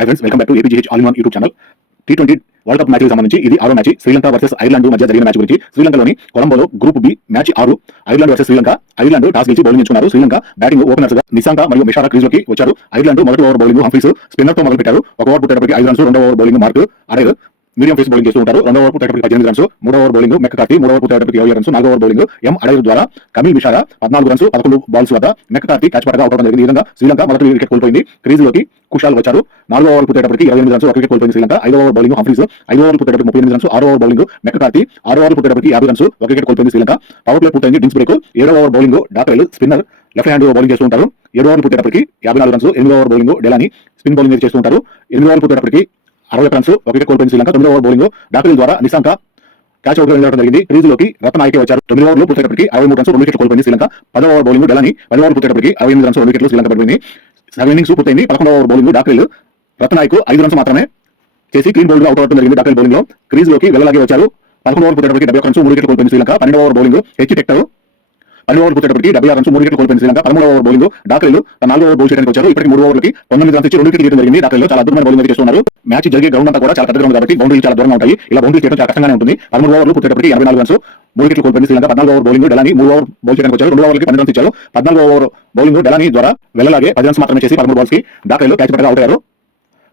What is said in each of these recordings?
High friends, welcome back to APGH all in one YouTube channel. టీ20 world cup మ్యాచ్కి సంబంధించి ఇది 6వ మ్యాచ్. శ్రీలంక వర్సెస్ ఐర్లాండ్ మధ్య జరిగిన మ్యాచ్ గురించి. శ్రీలంకలోని కొలంబోలో group B match 6 Ireland versus Sri Lanka. Ireland toss గెలిచి బౌలింగ్ ఎంచుకున్నారు. శ్రీలంక బ్యాటింగ్ ఓపెనర్స్ గా నిశాంక మరియు మిషారా క్రీజ్ లోకి వచ్చారు. ఐర్లాండ్ మొదటి ఓవర్ బౌలింగ్ హంఫ్రీస్ స్పిన్నర్ తో మొదలు పెట్టారు. ఒక ఓవర్ పుట్టేటప్పటికి 5 రన్స్, రెండో over bowling mark అడైర్ medium face bowling చేస్తూ ఉంటారు. రెండో ఓవర్ పుట్టేటప్పటికి 18 రన్స్, మూడో ఓవర్ బౌలింగ్ మెక్కార్తీ, మూడో ఓవర్ పుట్టేటప్పటికి 20 రన్స్, నాలుగో ఓవర్ బౌలింగ్ ఎం అడైర్ ద్వారా కమిల్ మిషారా 14 రన్స్ 11 బాల్స్ వద్ద మెక్కార్తీ క్యాచ్ పట్టగా అవుట్ అవడం జరిగింది. ఈ విధంగా శ్రీలంక మొదటి వికెట్ కోల్పోయింది. క్రీజ్ లోకి కుషాల్ వచ్చారు. నాలుగో ఓవర్ పుట్టేటప్పటికి 28 రన్స్, ఒక వికెట్ కోల్పోయింది శ్రీలంక. 5వ ఓవర్ బౌలింగ్ హంఫ్రీస్ 5 ఓవర్ పుట్టేటప్పటికి 38 రన్స్, 6వ ఓవర్ బౌలింగ్ మెక్కార్తీ 6 ఓవర్ పుట్టేటప్పటికి 50 రన్స్, ఒక వికెట్ కోల్పోయింది శ్రీలంక. పవర్ ప్లే పూర్తయింది. Drinks break. 7వ ఓవర్ బౌలింగ్ డాక్టర్లు స్పిన్నర్ లెఫ్ట్ హ్యాండ్ బౌలింగ్ చేస్తూ ఉంటారు. 7 ఓవర్ పుట్టేటప్పటికి 54 రన్స్, 8వ over bowling Delany spin bowling చేస్తూ ఉంటారు. 8 ఓవర్ పుట్టేటప్పటికి 60 రన్స్, ఒక వికెట్ కోల్పోయింది శ్రీలంక. 9వ ఓవర్ బౌలింగ్ డాక్టర్ల ద్వారా నిశాంక క్యాచ్ అవుట్ వెళ్ళడం జరిగింది. క్రీజ్ లోకి రత్నాయకే వచ్చారు. 9 ఓవర్లు పుట్టేటప్పటికి 63 రన్స్, 2 వికెట్లు కోల్పోయింది శ్రీలంక. 10వ ఓవర్ బౌలింగ్ డెలాని 10 ఓవర్ పుట్టేటప్పటికి 68 రన్స్, 2 వికెట్లు శ్రీలంక పడిపోయింది. 7 ఇన్నింగ్స్ పూర్తయింది. 11వ ఓవర్ బౌలింగ్ డాక్టర్లు రత్నాయక్ 5 రన్స్ మాత్రమే చేసి క్లీన్ బౌల్డ్ అవుట్ అవడం జరిగింది. డాక్టర్ బౌలింగ్ లో క్రీజ్ లోకి వెళ్ళలాగే వచ్చారు. 11 ఓవర్ పుట్టేటప్పటికి 70 రన్స్, 3 వికెట్లు కోల్పోయింది శ్రీలంక. 12వ over bowling H Tector 12 over పుట్టేటప్పటికి 76 రన్స్, 3 వికెట్లు కోల్పోయింది శ్రీలంక. 13వ ఓవర్ బౌలింగ్ డాక్టర్లు 4వ ఓవర్ బౌల్ చేయడానికి వచ్చారు. ఇప్పటికి 3 ఓవర్లకి 19 రన్స్ ఇచ్చి 2 వికెట్లు తీయడం జరిగింది. డాక్టర్లు చాలా అద్భుతమైన బౌలింగ్ చేస్తున్నారు. మ్యాచ్ జరిగే గ్రౌండ్ అంతా కూడా చాలా పెద్ద గ్రౌండ్ కాబట్టి బౌండరీలు చాలా దూరంగా ఉంటాయి. ఇలా బౌండరీ చేయడం చాలా కష్టంగానే ఉంటుంది. 13 ఓవర్లు పుట్టేటప్పటికి 84 రన్స్, 3 వికెట్లు కోల్పోయింది శ్రీలంక. 14వ over bowling Delany 3 over bowl చేయడానికి వచ్చారు. 2 ఓవర్లకి 12 రన్స్ ఇచ్చారు. 14వ ఓవర్ బౌలింగ్ డెలాని ద్వారా వెళ్ళలాగే 10 రన్స్ మాత్రమే చేసి 13 బాల్స్ కి డాక్టర్లు క్యాచ్ పట్టగా అవుట్ అయ్యారు.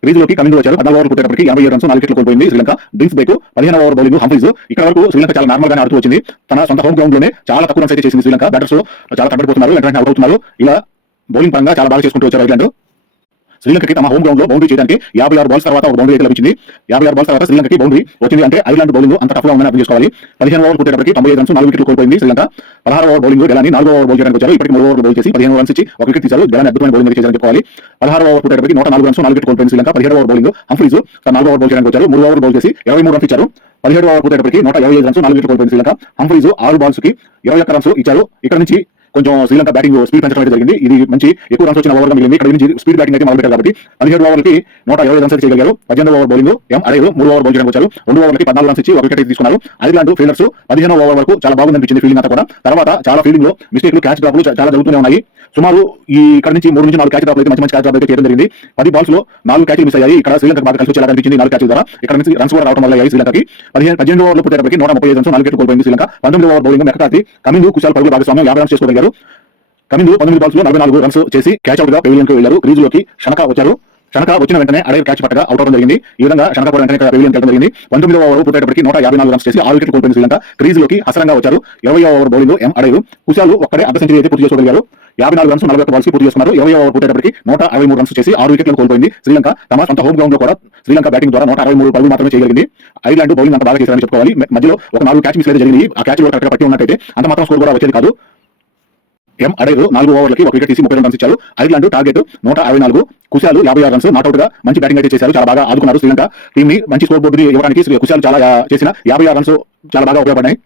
క్రీజ్ లోకి కమింగ్ వచ్చారు. 14 ఓవర్ పుట్టేటప్పటికి 87 రన్స్, 4 వికెట్లు కోల్పోయింది శ్రీలంక. Drinks break. 15వ ఓవర్ బౌలింగ్ హంఫ్రీస్. ఇక్కడ వరకు శ్రీలంక చాలా నార్మల్ గానే ఆడుతూ వచ్చింది. తన సొంత హోమ్ గ్రౌండ్ లోనే చాలా తక్కువ రన్స్ అయితే చేసింది శ్రీలంక. బ్యాటర్స్ చాలా తగ్గబడిపోతున్నారు, వెంటనే అవుట్ అవుతున్నారు. ఇలా బౌలింగ్ పరంగా చాలా బాగా చేసుకుంటూ వచ్చారు ఐర్లాండ్. శ్రీలంకకి తమ హోమ్ గ్రౌండ్ లో బౌండరీ చేయడానికి 56 బాల్స్ తర్వాత ఒక బౌండరీ అయితే లభించింది. 56 బాల్స్ తర్వాత శ్రీలంకకి బౌండరీ వచ్చింది అంటే ఐర్లాండ్ బౌలింగ్ అంత టఫ్ గా ఉందని అర్థం చేసుకోవాలి. 15 ఓవర్ పుట్టేటప్పటికి 95 రన్స్, 4 వికెట్లు కోల్పోయింది శ్రీలంక. 16వ ఓవర్ బౌలింగ్ డెలాని 4వ ఓవర్ బౌల్ చేయడానికి వచ్చారు. ఇప్పటికి 3 ఓవర్ బౌల్ చేసి 15 రన్స్ ఇచ్చి 1 వికెట్ తీశారు. డెలాని అద్భుతమైన బౌలింగ్ చేశారని చెప్పుకోవాలి. 16వ ఓవర్ పుట్టేటప్పటికి 104 రన్స్, 4 వికెట్ కోల్పోయింది శ్రీలంక. 17వ ఓవర్ బౌలింగ్ హంఫ్రీస్ 4వ ఓవర్ బౌల్ చేయడానికి వచ్చారు. 3 ఓవర్ బౌల్ చేసి 23 రన్స్ ఇచ్చారు. 17వ ఓవర్ పుట్టేటప్పటికి 125 రన్స్, 4 వికెట్ కోల్పోయింది శ్రీలంక. హంఫ్రీస్ 6 బాల్స్ కి 21 రన్స్ ఇచ్చారు. ఇక్కడ నుంచి కొంచెం శ్రీలంక బ్యాటింగ్ స్పీడ్ పెంచడం అయితే జరిగింది. ఇది మంచి ఎక్కువ రన్స్ వచ్చిన ఓవర్ గా మిగిలింది. ఇక్కడ నుంచి స్పీడ్ బ్యాటింగ్ అయితే మొదలుపెట్టారు కాబట్టి 17 ఓవర్లకి 120 రన్స్ చేయగలిగారు. 18వ ఓవర్ బౌలింగ్ ఎం అడైర్ 3 ఓవర్ బౌల్ చేయడానికి వచ్చారు. 2 ఓవర్లకి 14 రన్స్ ఇచ్చి 1 వికెట్ తీసుకున్నారు. ఐర్లాండ్ ఫీల్డర్స్ 15వ ఓవర్ వరకు చాలా బాగుందనిపించింది ఫీల్డింగ్ అంతా కూడా. తర్వాత చాలా ఫీల్డింగ్ లో మిస్టేక్లు, క్యాచ్ డ్రాప్లు చాలా జరుగుతూనే ఉన్నాయి. సుమారు ఈ ఇక్కడ నుంచి 3 నుంచి 4 క్యాచ్ డ్రాప్లు అయితే మంచి క్యాచ్ డ్రాప్ అయితే చేయడం జరిగింది. 10 బాల్స్ లో 4 క్యాచ్లు మిస్ అయ్యాయి. ఇక్కడ శ్రీలంక బాగా కలిసి వచ్చేలా కనిపించింది 4 క్యాచ్ల ద్వారా. ఇక్కడ నుంచి రన్స్ కూడా రావడం వల్ల అయ్యాయి శ్రీలంకకి. 18 ఓవర్లు పుట్టేటప్పటికి 135 రన్స్, 4 వికెట్లు కోల్పోయింది శ్రీలంక. 19వ over bowling McCarthy coming Kusal పరుగుల భాగస్వామ్యం 50 రన్స్ చేసుకోగలిగారు. కమింగ్ 19 బాల్స్ లో 44 రన్స్ చేసి క్యాచ్ అవుట్ గా పెవిలియన్ కు వెళ్లారు. క్రీజ్ లోకి షనక వచ్చారు. షనక వచ్చిన వెంటనే అడైర్ క్యాచ్ పట్టగా అవుట్ అవడం జరిగింది. ఈ విధంగా షనక కూడా వెంటనే పెవిలియన్ వెళ్ళడం జరిగింది. 19వ ఓవర్ పుట్టేటప్పటికి 154 రన్స్ చేసి 6 వికెట్లు కోల్పోయింది శ్రీలంక. క్రీజ్ లోకి హసరంగా వచ్చారు. 20వ ఓవర్ బౌలింగ్ ఎం అడైర్ కుశాల్ ఒక్కడే అర్ధ సెంచరీ అయితే పూర్తి చేసుకోగలిగారు. 54 రన్స్, 41 బాల్స్ కి పూర్తి చేస్తున్నారు. 20వ ఓవర్ పుట్టేటప్పటికి 163 రన్స్ చేసి 6 వికెట్లు కోల్పోయింది శ్రీలంక. తమ సొంత హోమ్ గ్రౌండ్ లో కూడా శ్రీలంక బ్యాటింగ్ ద్వారా 163 పరుగులు మాత్రమే చేయగలిగింది. ఐర్లాండ్ బౌలింగ్ అంత బాగా చేశారని చెప్పుకోవాలి. మధ్యలో ఒక 4 క్యాచ్ మిస్ అయితే జరిగింది. ఆ క్యాచ్ లో కరెక్ట్ గా పట్టి ఉన్నట్టయితే అంత మాత్రం స్కోర్ కూడా వచ్చేది కాదు. ఎం అడైర్ 4 ఓవర్లకి 1 వికెట్ తీసి 32 రన్స్ ఇచ్చారు. Ireland target 154, Kushal 56 runs not out గా మంచి బ్యాటింగ్ అయితే చేశారు. చాలా బాగా ఆదుకున్నారు శ్రీలంక టీమ్ ని. మంచి స్కోర్ బోర్డు ఇవ్వడానికి కుశాల్ చాలా చేసిన 56 రన్స్ చాలా బాగా ఉపయోగపడ్డాయి.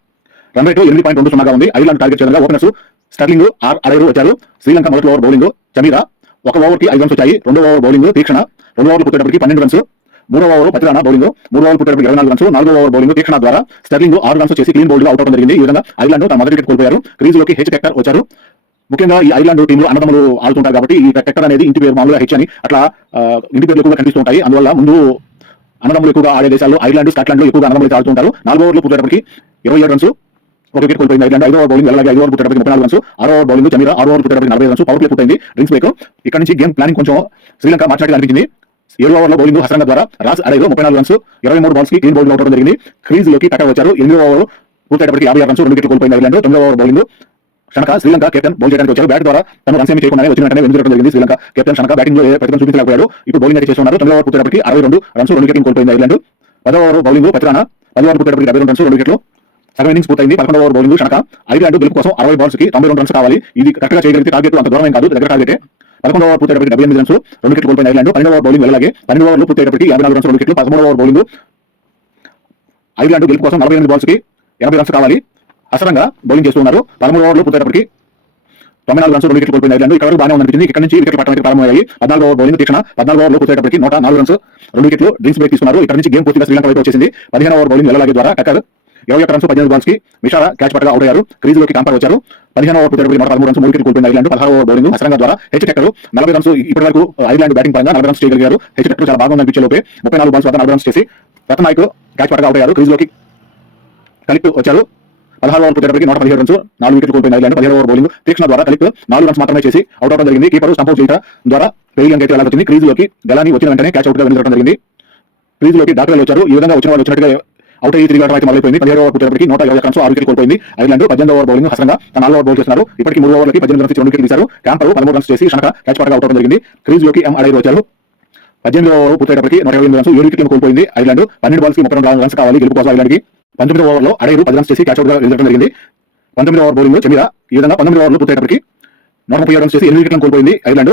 రన్ రేట్ 8.20 గా ఉంది. ఐర్లాండ్ టార్గెట్ చేయడంగా ఓపెనర్స్ స్టర్లింగ్ అడైర్ వచ్చారు. శ్రీలంక మొదటి ఓవర్ బౌలింగ్ చమీరా 1 ఓవర్కి 5 రన్స్ వచ్చాయి. 2వ ఓవర్ బౌలింగ్ తీక్షణ 2 ఓవర్లు పుట్టేటప్పటికి 12 రన్స్. 3వ ఓవర్ పతిరానా బౌలింగ్ 3 ఓవర్ పుట్టేటప్పటికి 24 రన్స్. 4వ ఓవర్ బౌలింగ్ తీక్షణ ద్వారా స్టర్లింగ్ 6 రన్స్ చేసి క్లీన్ బౌల్డ్ గా అవుట్ అవడం జరిగింది. ఈ విధంగా ఐర్లాండ్ తమ మొదటి వికెట్ కోల్పోయారు. క్రీజ్ లోకి హెచ్ టెక్టర్ వచ్చారు. ముఖ్యంగా ఈ ఐర్లాండ్ టీంలో అన్నదమ్ములు ఆడుతుంటారు కాబట్టి ఈ టెక్టర్ అనేది ఇంటి పేరు మామూలుగా హెచ్ అని అట్లా ఇంటి పేర్లు ఎక్కువగా కనిపిస్తూ ఉంటాయి. అందువల్ల ముందు అన్నదమ్ములు ఎక్కువగా ఆడే దేశాల్లో ఐర్లాండ్, స్కాట్లాండ్ లో ఎక్కువగా అన్నదమ్ములు ఆడుతుంటారు. 4 ఓవర్లు పుట్టేటప్పటికి 27 రన్స్, 1 వికెట్ కోల్పోయింది ఐర్లాండ్. 5వ ఓవర్ బౌలింగ్ అలాగే 5 ఓవర్ పుట్టేటప్పటికి 34 రన్స్. 6వ ఓవర్ బౌలింగ్ చమీరా 6 ఓవర్ పుట్టేటప్పటికి 40 రన్స్. పవర్ ప్లే పూర్తయింది. Drinks break. ఇక్కడ నుంచి గేమ్ ప్లానింగ్ కొంచెం శ్రీలంక మార్చినట్టుగా అనిపించింది. 7వ ఓవర్లో బౌలింగ్ హసరంగ ద్వారా రాజ్ అడైర్ 34 రన్స్, 23 బాల్స్ కి క్లీన్ బౌల్డ్ అవుట్ అవడం జరిగింది. క్రీజ్ లోకి టకర్ వచ్చారు. 8వ ఓవర్ పుట్టేటప్పటికి 56 రన్స్, 2 వికెట్లు కోల్పోయింది ఐర్లాండ్. 9వ over bowling Shanaka Sri Lanka captain bowl చేయడానికి వచ్చారు. బ్యాట్ ద్వారా తను రన్స్ ఏమి చేయకుండా వచ్చిన వెంటనే వెనుదిరగడం జరిగింది. శ్రీలంక కెప్టెన్ షనక బ్యాటింగ్ లో ప్రతిభ చూపించలేకపోయాడు. ఇప్పుడు బౌలింగ్ అయితే చేస్తున్నారు. 9వ ఓవర్ పుట్టేటప్పటికి 62 రన్స్, 2 వికెట్లు కోల్పోయింది ఐర్లాండ్. 10వ ఓవర్ బౌలింగ్ పతిరానా 10 ఓవర్ పుట్టేటప్పటికి 72 రన్స్, 2 వికెట్లు. సగం ఇన్నింగ్స్ పూర్తయింది. 11వ ఓవర్ బౌలింగ్ షనక. ఐర్లాండ్ గెలుపు కోసం 60 బాల్స్ కి 92 రన్స్ కావాలి. ఇది కరెక్ట్ గా చేయగలిగితే టార్గెట్ అంత దూరం కాదు, దగ్గర టార్గెటే. 11వ ఓవర్ పుట్టేటప్పటికి 78 రన్స్, 2 వికెట్లు కోల్పోయింది ఐర్లాండ్. 12వ ఓవర్ బౌలింగ్ వెళ్ళలాగే 12 ఓవర్లు పుట్టేటప్పటికి 54 రన్స్, 2 వికెట్లు. 13వ ఓవర్ బౌలింగ్ ఐర్లాండ్ గెలుపు కోసం 48 బాల్స్ కి 80 రన్స్ కావాలి. హసరంగా బౌలింగ్ చేస్తున్నారు. 13 ఓవర్లు పుట్టేటప్పటికి 94 రన్స్, 2 వికెట్లు కోల్పోయింది ఐర్లాండ్. ఇక్కడ వరకు బాగానే ఉందనిపించింది. ఇక్కడ నుంచి వికెట్లు పట్టడానికి ప్రారంభమయ్యాయి. 14వ ఓవర్ బౌలింగ్ తీక్షణ 14 ఓవర్లు పుట్టేటప్పటికి 104 రన్స్, 2 వికెట్లు. డ్రింక్స్ బ్రేక్ తీసుకున్నారు. ఇక్కడ నుంచి గేమ్ పూర్తిగా శ్రీలంక వైపు వచ్చేసింది. 15వ ఓవర్ బౌలింగ్ వెళ్ళలాగే ద్వారా టక్కర్ 21 రన్స్ 18 బాల్స్ కి మిషారా క్యాచ్ పట్టగా అవుట్ అయ్యారు. క్రీజులోకి కాంపర్ వచ్చారు. 15వ ఓవర్ పూర్తయ్యేటప్పటికి 113 రన్స్ 3 వికెట్లు కోల్పోయింది ఐర్లాండ్. 16వ ఓవర్ బౌలింగ్ హసరంగా ద్వారా హెచ్ టెక్కర్ 40 రన్స్. ఇప్పటి వరకు ఐర్లాండ్ బ్యాటింగ్ పరంగా 40 రన్స్ చేయగలిగారు. హెచ్ టెక్కర్ చాలా బాగా అనిపించే లోపే 34 బాల్స్ వద్ద 40 రన్స్ చేసి రత్నాయక్ క్యాచ్ పట్టగా అవుట్ అయ్యారు. క్రీజులోకి కలిప్ వచ్చారు. 16 ఓవర్ పూర్తయ్యేటప్పటికి 117 రన్స్ 4 వికెట్లు కోల్పోయింది ఐర్లాండ్. 17వ ఓవర్ బౌలింగ్ తీక్షణ ద్వారా కలిప్ 4 రన్స్ మాత్రమే చేసి అవుట్ అవడం జరిగింది. కీపర్ స్టంప్ అవుట్ చేయడం ద్వారా పెయిలింగ్ అయితే వచ్చింది. క్రీజులోకి గలాని వచ్చిన వెంటనే క్యాచ్ అవుట్ గా వెళ్ళడం జరిగింది. క్రీజులోకి డాక్టర్లు వచ్చారు. ఈ విధంగా వచ్చిన వాళ్ళు వచ్చినట్టుగా అవుట్ అయ్యి తిరిగి అయితే మొదలైపోయింది. 17వ ఓవర్ పూర్తయ్యేటప్పటికి 120 రన్స్ 6 వికెట్లు కోల్పోయింది ఐర్లాండ్. 18వ ఓవర్ బౌలింగ్ హసరంగా 4వ ఓవర్ బౌల్ చేస్తున్నారు. ఇప్పటికి 3 ఓవర్లకి 18 రన్స్ 2 వికెట్లు తీశారు. క్యాంపర్ 13 రన్స్ చేసి షనక క్యాచ్ పట్టగా అవుట్ అవడం జరిగింది. క్రీజులోకి ఎం అడైర్ వచ్చారు. 18వ ఓవర్ పూర్తయ్యేటప్పటికి 128 రన్స్ 7 వికెట్లు కోల్పోయింది ఐర్లాండ్. 12 బాల్స్ కి 32 రన్స్ కావాలి గెలుపు కోసం ఐర్లాండ్ కి. 19వ ఓవర్లో అడైర్ 10 రన్స్ చేసి క్యాచ్ అవుట్ గా వెళ్ళడం జరిగింది. 19వ ఓవర్ బౌలింగ్ చెమిరా ఈ విధంగా 19వ ఓవర్లో పూర్తయ్యేటప్పటికి 137 రన్స్ చేసి 8 వికెట్లను కోల్పోయింది ఐర్లాండ్.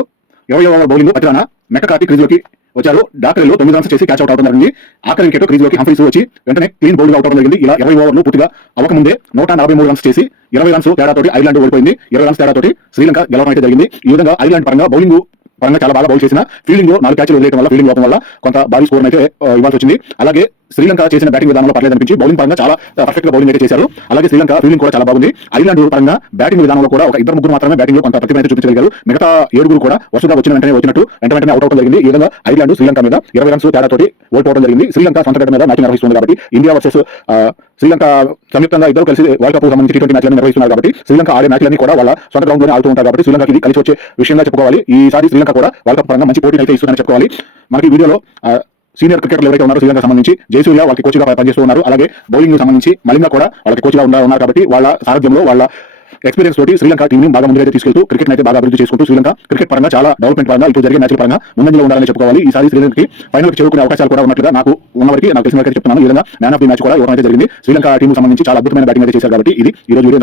20వ ఓవర్ బౌలింగ్ పతిరానా మెక్కకార్తి క్రీజులోకి వచ్చారు. డాక్టర్లో 9 రన్స్ చేసి క్యాచ్ అవుట్ అవడం జరిగింది. ఆఖరి వికెట్ క్రీజులోకి హంఫ్రీస్ వచ్చి వెంటనే క్లీన్ బౌలింగ్ అవుట్ అవడం జరిగింది. ఇలా 20 ఓవర్లు పూర్తిగా అవ్వకముందే 143 రన్స్ చేసి 20 రన్స్ తేడాతోటి ఐర్లాండ్ ఓడిపోయింది. 20 రన్స్ తేడాతోటి శ్రీలంక గెలవడం అయితే జరిగింది. ఈ విధంగా ఐర్లాండ్ పరంగా బౌలింగ్ పరంగా చాలా బాగా బౌల్ చేసిన ఫీల్డింగ్ లో 4 క్యాచ్లు వదిలేయడం వల్ల ఫీల్డింగ్ లోపం వల్ల కొంత భారీ స్కోర్ అయితే ఇవ్వాల్సి వచ్చింది. అలాగే శ్రీలంక చేసిన బ్యాటింగ్ విధానంలో పర్లేదు అనిపించి బౌలింగ్ పరంగా చాలా పర్ఫెక్ట్ గా బౌలింగ్ అయితే చేశారు. అలాగే శ్రీలంక ఫీల్డింగ్ కూడా చాలా బాగుంది. ఐర్లాండ్ పరంగా బ్యాటింగ్ విధానంలో కూడా ఒక 2-3 మాత్రమే బ్యాటింగ్ లో కొంత ప్రతిభ అయితే చూపించగలిగారు. మిగతా 7 కూడా వరుసగా వచ్చిన వెంటనే వెంటనే అవుట్ అవడం జరిగింది. ఈ విధంగా ఐర్లాండ్ శ్రీలంక మీద 20 రన్స్ తేడాతోటి ఓడిపోవడం జరిగింది. శ్రీలంక సొంత గడ్డ మీద మ్యాచ్ నిర్వహిస్తుంది కాబట్టి ఇండియా వర్సెస్ శ్రీలంక సంయుక్తంగా ఇద్దరు కలిసి వరల్డ్ కప్ సంబంధించి T20 మ్యాచ్లను నిర్వహిస్తున్నారు కాబట్టి శ్రీలంక ఆడే మ్యాచ్లన్నీ కూడా వాళ్ళ సొంత గ్రౌండ్ లోనే ఆడుతూ ఉంటారు కాబట్టి శ్రీలంకకి ఇది కలిసి వచ్చే విషయంగా చెప్పుకోవాలి. ఈసారి శ్రీలంక కూడా వరల్డ్ కప్ పరంగా మంచి పోటీ అయితే ఇస్తుందని చెప్పుకోవాలి. మనకి వీడియోలో సీనియర్ క్రికెటర్లు ఎవరైతే ఉన్నారో శ్రీలంక సంబంధించి జయసూర్య వాళ్ళకి కోచ్గా పనిచేస్తూ ఉన్నారు. అలాగే బౌలింగ్ సంబంధించి మలింగ కూడా వాళ్ళకి కోచ్గా ఉన్నారు కాబట్టి వాళ్ళ సారథ్యంలో వాళ్ళ ఎక్స్పీరియన్స్ తోటి శ్రీలంక టీం ని బాగా ముందుకైతే తీసుకెళ్తూ క్రికెట్ అయితే బాగా అభివృద్ధి చేసుకుంటూ శ్రీలంక క్రికెట్ పరంగా చాలా డెవలప్మెంట్ పరంగా ఇప్పుడు జరిగే మ్యాచ్ల పరంగా ముందంజలో ఉండాలని చెప్పుకోవాలి. ఈసారి శ్రీలంకకి ఫైనల్ చేరుకునే అవకాశాలు కూడా ఉన్నట్లుగా నాకు తెలిసిన వరకు చెప్తున్నాను. ఈ విధంగా మ్యాన్ ఆఫ్ ది మ్యాచ్ కూడా ఇవ్వడం అయితే జరిగింది. శ్రీలంక టీం సంబంధించి చాలా అద్భుతమైన బ్యాటింగ్ అయితే చేశారు కాబట్టి ఇది ఈ రోజు వీడియో